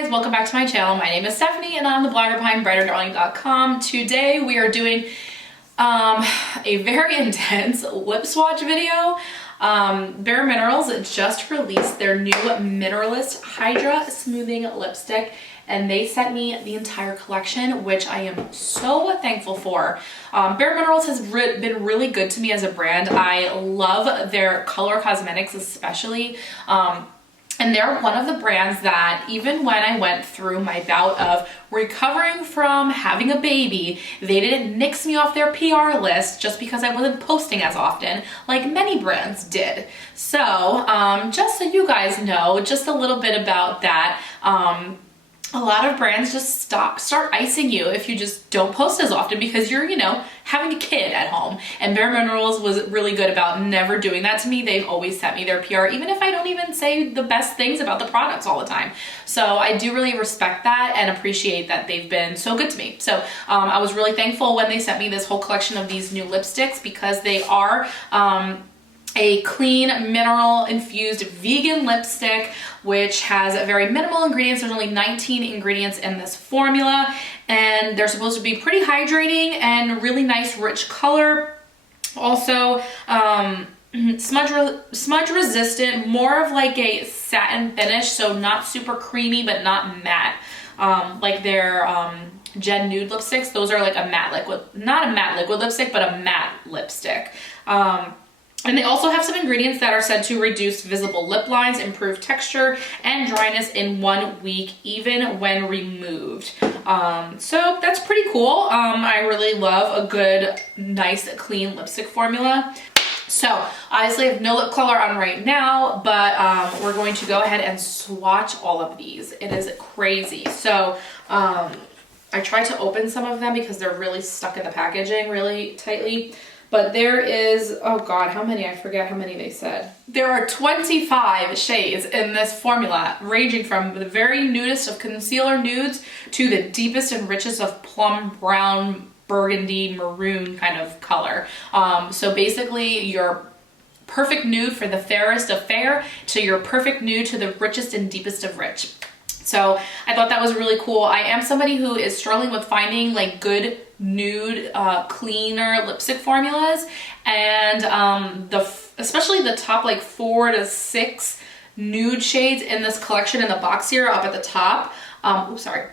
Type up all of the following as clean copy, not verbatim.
guys, welcome back to my channel. My name is Stephanie and I'm the blogger behind BrighterDarling.com. Today we are doing a very intense lip swatch video. Bareminerals just released their new Mineralist Hydra Smoothing Lipstick and they sent me the entire collection, which I am so thankful for. Bareminerals has been really good to me as a brand. I love their color cosmetics especially. And they're one of the brands that even when I went through my bout of recovering from having a baby, they didn't nix me off their PR list just because I wasn't posting as often like many brands did. So just so you guys know just a little bit about that. A lot of brands just start icing you if you just don't post as often because you're, having a kid at home. And Bareminerals was really good about never doing that to me. They've always sent me their PR, even if I don't even say the best things about the products all the time. So I do really respect that and appreciate that they've been so good to me. So I was really thankful when they sent me this whole collection of these new lipsticks because they are a clean mineral infused vegan lipstick which has very minimal ingredients. There's only 19 ingredients in this formula and they're supposed to be pretty hydrating and really nice rich color. Also smudge resistant, more of like a satin finish, so not super creamy but not matte like their Gen Nude lipsticks. Those are like a matte liquid, not a matte liquid lipstick but a matte lipstick. And they also have some ingredients that are said to reduce visible lip lines, improve texture and dryness in 1 week, even when removed. So that's pretty cool. I really love a good, nice, clean lipstick formula. So obviously I have no lip color on right now, but we're going to go ahead and swatch all of these. It is crazy. So I tried to open some of them because they're really stuck in the packaging really tightly. But there is, oh God, how many? I forget how many they said. There are 25 shades in this formula, ranging from the very nudist of concealer nudes to the deepest and richest of plum brown, burgundy, maroon kind of color. So basically your perfect nude for the fairest of fair to your perfect nude to the richest and deepest of rich. So I thought that was really cool. I am somebody who is struggling with finding like good nude, cleaner lipstick formulas, and especially the top like 4 to 6 nude shades in this collection in the box here up at the top. Oops, sorry.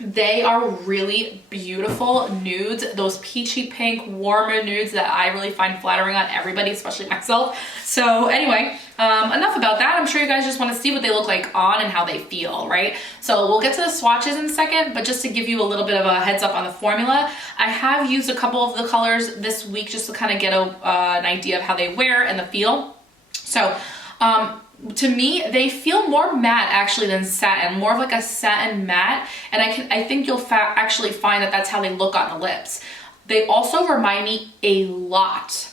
They are really beautiful nudes, those peachy pink warmer nudes that I really find flattering on everybody, especially myself. So anyway, enough about that. I'm sure you guys just want to see what they look like on and how they feel, right? So we'll get to the swatches in a second, but just to give you a little bit of a heads up on the formula, I have used a couple of the colors this week just to kind of get an idea of how they wear and the feel. So to me, they feel more matte actually than satin, more of like a satin matte, and I think you'll actually find that that's how they look on the lips. They also remind me a lot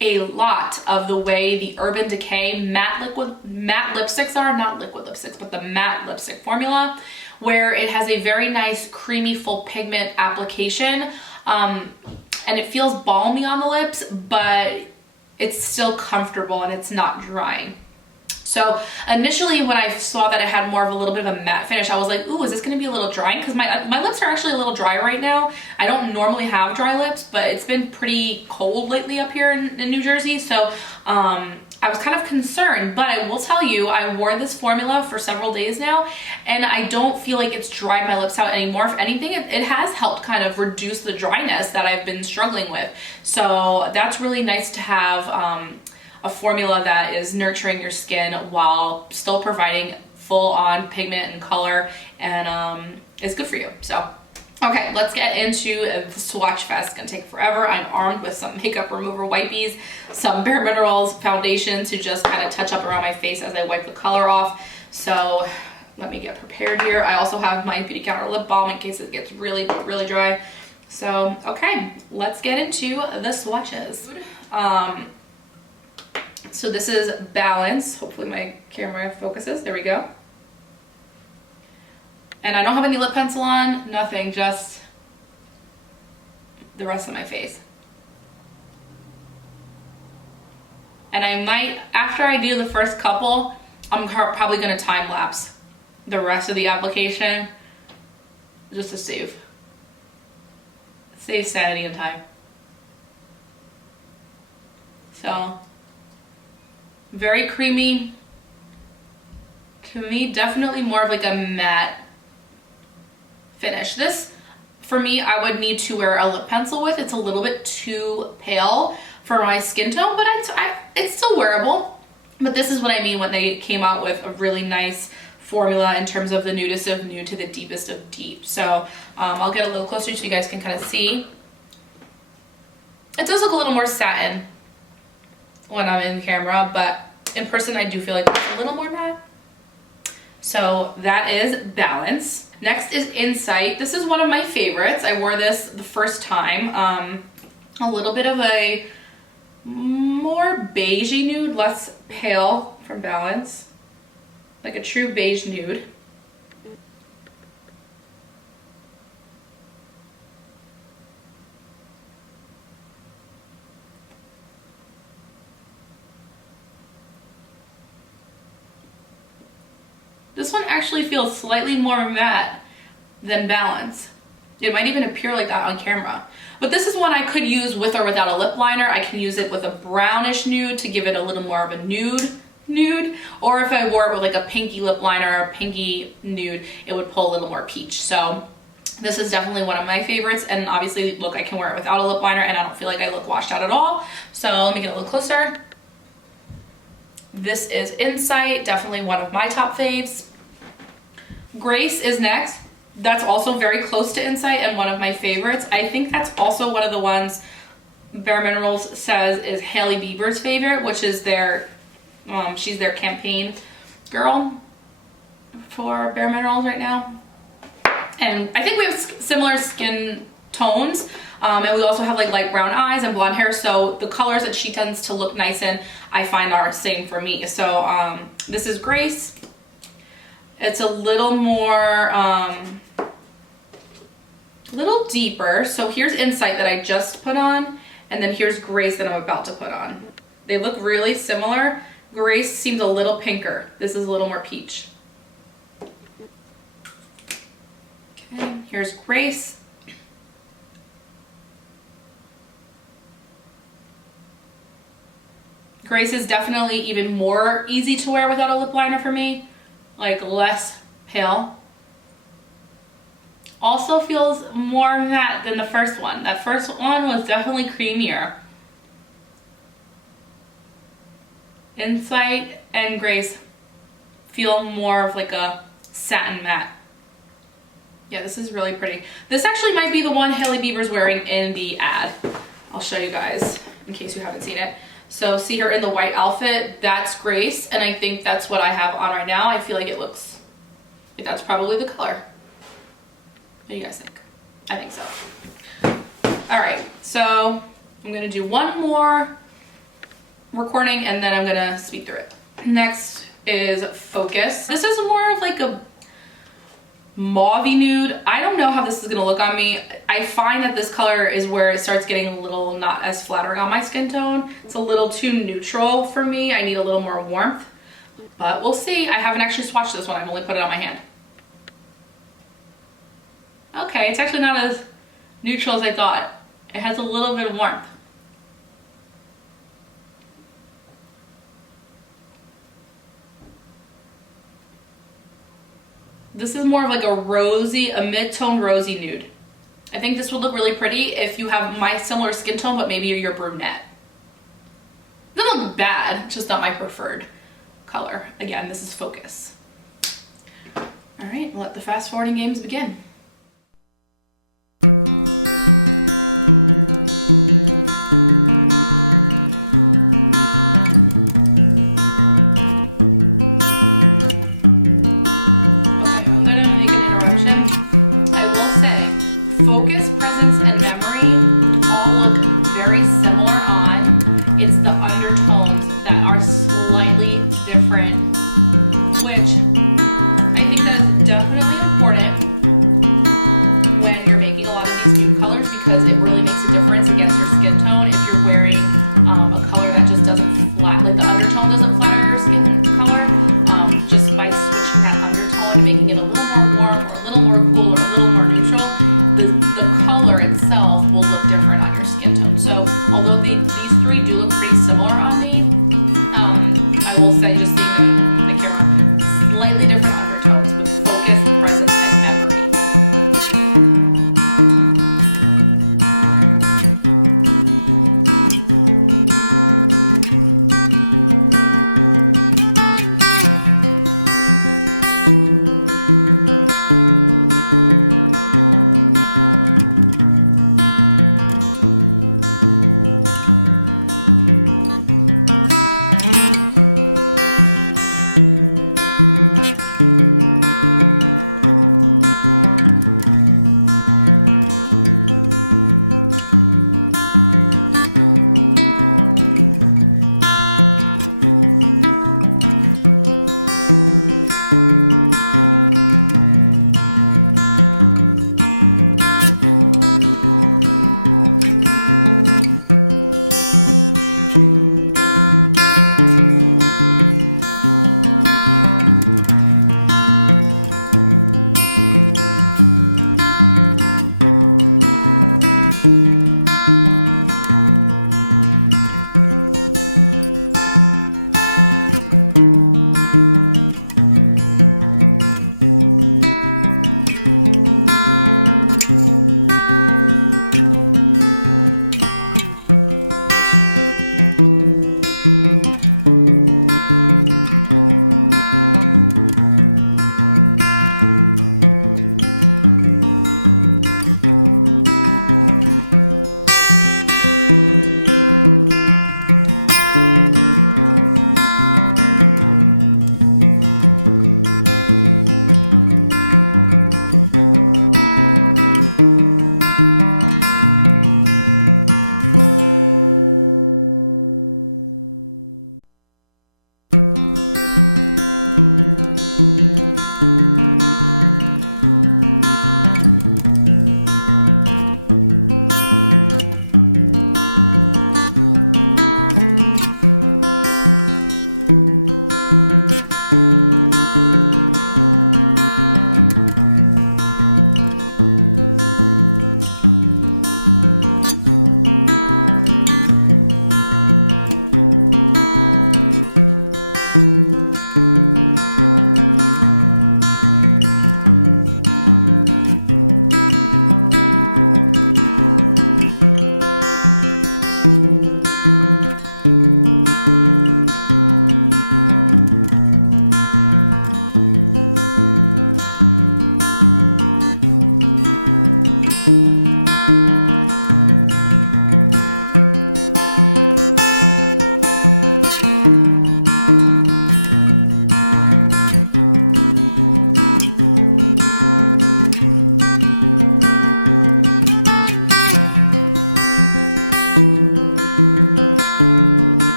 of the way the Urban Decay matte lipsticks are, not liquid lipsticks, but the matte lipstick formula, where it has a very nice creamy full pigment application, and it feels balmy on the lips, but it's still comfortable and it's not drying. So initially when I saw that I had more of a little bit of a matte finish, I was like, ooh, is this going to be a little dry? Because my lips are actually a little dry right now. I don't normally have dry lips, but it's been pretty cold lately up here in New Jersey. So I was kind of concerned, but I will tell you, I wore this formula for several days now, and I don't feel like it's dried my lips out anymore. If anything, it has helped kind of reduce the dryness that I've been struggling with. So that's really nice to have a formula that is nurturing your skin while still providing full-on pigment and color, and is good for you. So, okay, let's get into the swatch fest. It's gonna take forever. I'm armed with some makeup remover wipes, some Bareminerals foundation to just kind of touch up around my face as I wipe the color off. So let me get prepared here. I also have my Beautycounter lip balm in case it gets really, really dry. So, okay, let's get into the swatches. So this is Balance. Hopefully my camera focuses. There we go. And I don't have any lip pencil on, nothing, just the rest of my face. And I might, after I do the first couple, I'm probably going to time lapse the rest of the application just to save sanity and time. So very creamy. To me, definitely more of like a matte finish. This, for me, I would need to wear a lip pencil with. It's a little bit too pale for my skin tone, but it's still wearable. But this is what I mean when they came out with a really nice formula in terms of the nudest of nude to the deepest of deep. So I'll get a little closer so you guys can kind of see. It does look a little more satin when I'm in camera, but in person I do feel like it's a little more matte. So that is Balance. Next is Insight. This is one of my favorites. I wore this the first time. A little bit of a more beigey nude, less pale from Balance. Like a true beige nude. This one actually feels slightly more matte than Balance. It might even appear like that on camera. But this is one I could use with or without a lip liner. I can use it with a brownish nude to give it a little more of a nude. Or if I wore it with like a pinky lip liner or a pinky nude, it would pull a little more peach. So this is definitely one of my favorites. And obviously, look, I can wear it without a lip liner and I don't feel like I look washed out at all. So let me get a little closer. This is Insight, definitely one of my top faves. Grace is next. That's also very close to Insight and one of my favorites. I think that's also one of the ones Bareminerals says is Hailey Bieber's favorite, which is their, she's their campaign girl for Bareminerals right now. And I think we have similar skin tones. And we also have like light brown eyes and blonde hair, so the colors that she tends to look nice in, I find are same for me. So this is Grace. It's a little more, a little deeper. So here's Insight that I just put on, and then here's Grace that I'm about to put on. They look really similar. Grace seems a little pinker. This is a little more peach. Okay, here's Grace. Grace is definitely even more easy to wear without a lip liner for me, like less pale. Also feels more matte than the first one. That first one was definitely creamier. Insight and Grace feel more of like a satin matte. Yeah, this is really pretty. This actually might be the one Hailey Bieber's wearing in the ad. I'll show you guys in case you haven't seen it. So see her in the white outfit, that's Grace, and I think that's what I have on right now. I feel like it looks, like that's probably the color. What do you guys think? I think so. All right, so I'm gonna do one more recording and then I'm gonna speed through it. Next is Focus. This is more of like a mauvey nude. I don't know how this is gonna look on me. I find that this color is where it starts getting a little not as flattering on my skin tone. It's a little too neutral for me. I need a little more warmth, but we'll see. I haven't actually swatched this one. I've only put it on my hand. Okay, it's actually not as neutral as I thought. It has a little bit of warmth. This is more of like a rosy, a mid-tone rosy nude. I think this would look really pretty if you have my similar skin tone, but maybe you're brunette. It doesn't look bad, it's just not my preferred color. Again, this is Focus. All right, let the fast forwarding games begin. more warm or a little more cool or a little more neutral, the color itself will look different on your skin tone. So although these three do look pretty similar on me, I will say, just so you know, the camera, slightly different undertones with focus, presence, and memory.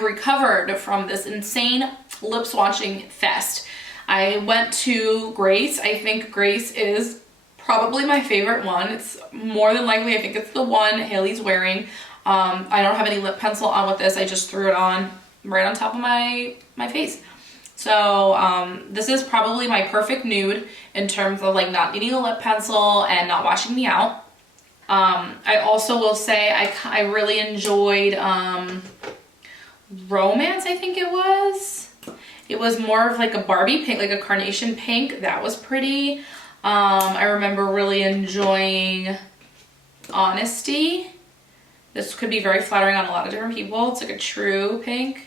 Recovered from this insane lip swatching fest. I went to Grace. I think Grace is probably my favorite one. It's more than likely, I think it's the one Haley's wearing. I don't have any lip pencil on with this. I just threw it on right on top of my face. So this is probably my perfect nude in terms of like not needing a lip pencil and not washing me out. I also will say I really enjoyed Romance, I think it was. It was more of like a Barbie pink, like a carnation pink. That was pretty. I remember really enjoying Honesty. This could be very flattering on a lot of different people. It's like a true pink.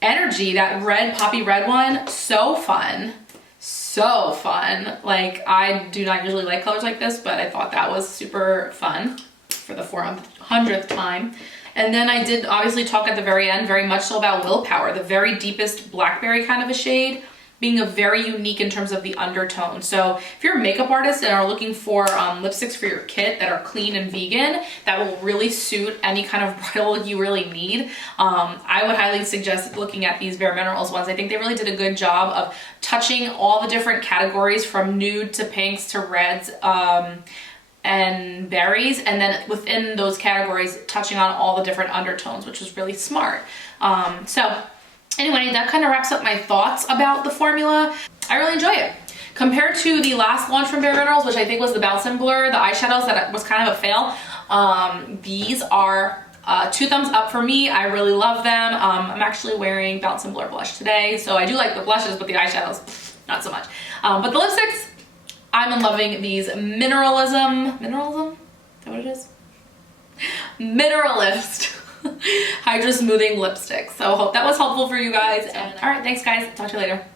Energy, that red, poppy red one, so fun. So fun. Like, I do not usually like colors like this, but I thought that was super fun for the 400th time. And then I did obviously talk at the very end very much so about Willpower, the very deepest blackberry kind of a shade. being a very unique in terms of the undertone. So if you're a makeup artist and are looking for lipsticks for your kit that are clean and vegan, that will really suit any kind of bridal look you really need, I would highly suggest looking at these Bareminerals ones. I think they really did a good job of touching all the different categories from nude to pinks to reds and berries, and then within those categories touching on all the different undertones, which was really smart. So anyway, that kind of wraps up my thoughts about the formula. I really enjoy it. Compared to the last launch from Bareminerals, which I think was the Bounce and Blur, the eyeshadows that was kind of a fail, these are 2 thumbs up for me. I really love them. I'm actually wearing Bounce and Blur blush today, so I do like the blushes, but the eyeshadows, not so much. But the lipsticks, I'm loving these Mineralism? Is that what it is? Mineralist Hydra Smoothing Lipstick. So I hope that was helpful for you guys. All right, thanks guys. Talk to you later.